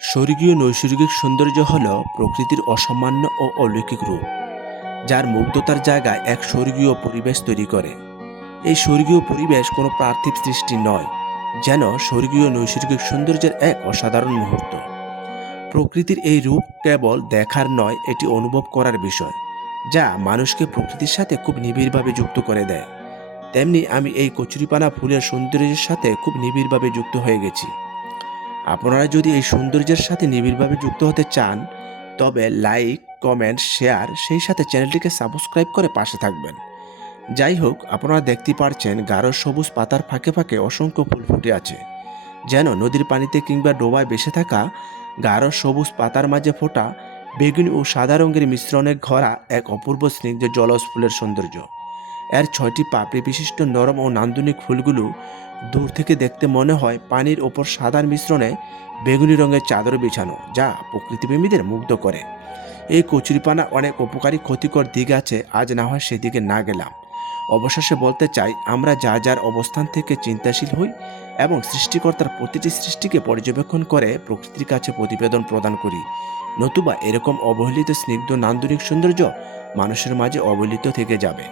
স্বর্গীয় নৈসর্গিক সৌন্দর্য হল প্রকৃতির অসামান্য ও অলৌকিক রূপ, যার মুগ্ধতার জায়গায় এক স্বর্গীয় পরিবেশ তৈরি করে। এই স্বর্গীয় পরিবেশ কোনো পার্থিব সৃষ্টি নয়, যেন স্বর্গীয় নৈসর্গিক সৌন্দর্যের এক অসাধারণ মুহূর্ত। প্রকৃতির এই রূপ কেবল দেখার নয়, এটি অনুভব করার বিষয়, যা মানুষকে প্রকৃতির সাথে খুব নিবিড়ভাবে যুক্ত করে দেয়। তেমনি আমি এই কচুরিপানা ফুলের সৌন্দর্যের সাথে খুব নিবিড়ভাবে যুক্ত হয়ে গেছি। আপনারা যদি এই সৌন্দর্যের সাথে নিবিড়ভাবে যুক্ত হতে চান, তবে লাইক, কমেন্ট, শেয়ার, সেই সাথে চ্যানেলটিকে সাবস্ক্রাইব করে পাশে থাকবেন। যাই হোক, আপনারা দেখতে পাচ্ছেন গাঢ় সবুজ পাতার ফাঁকে ফাঁকে অসংখ্য ফুল ফুটে আছে, যেন নদীর পানিতে কিংবা ডোবায় ভেসে থাকা গাঢ় সবুজ পাতার মাঝে ফোটা বেগুনি ও সাদা রঙের মিশ্রণে ঘরা এক অপূর্ব স্নিগ্ধ জলজ ফুলের সৌন্দর্য। এর 6টি পাপড়ি বিশিষ্ট নরম ও নান্দনিক ফুলগুলো দূর থেকে দেখতে মনে হয় পানির ওপর সাদার মিশ্রণে বেগুনি রঙের চাদর বিছানো, যা প্রকৃতিপ্রেমীদের মুগ্ধ করে। এই কচুরিপানা অনেক উপকারী ক্ষতিকর দিক আছে, আজ না হয় সেদিকে না গেলাম। অবশেষে বলতে চাই, আমরা যার অবস্থান থেকে চিন্তাশীল হই এবং সৃষ্টিকর্তার প্রতিটি সৃষ্টিকে পর্যবেক্ষণ করে প্রকৃতির কাছে প্রতিবেদন প্রদান করি, নতুবা এরকম অবহেলিত স্নিগ্ধ নান্দনিক সৌন্দর্য মানুষের মাঝে অবহেলিত থেকে যাবে।